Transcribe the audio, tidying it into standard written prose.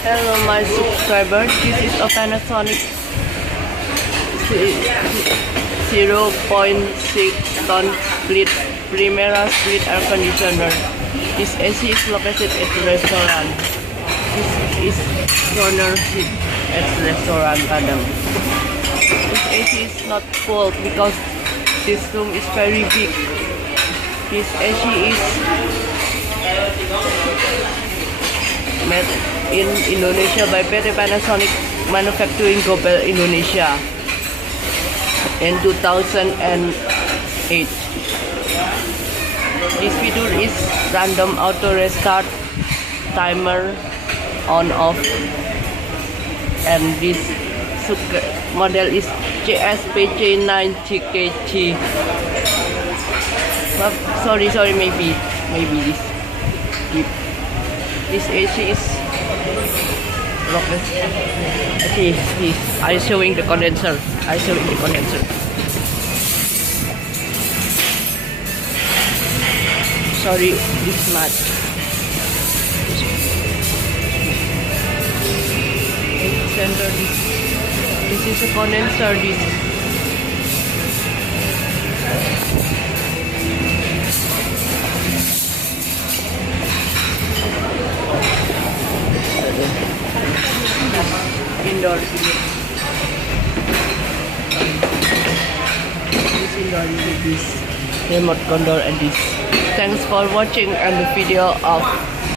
Hello my subscriber, this is a Panasonic 0.6 ton primera split air conditioner. This AC is located at the restaurant. This is corner seat at the restaurant padang. This AC is not full because this room is very big. This AC is made in Indonesia by PT.Panasonic Manufacturing Global Indonesia in 2008. This feature is random auto restart, timer on off, and this model is CS-PC9JKJ. Sorry, maybe this AC is rocket. Okay, I showing the condenser. Sorry, this much. Center this is a condenser. Indoor this remote control and this. Thanks for watching and the video of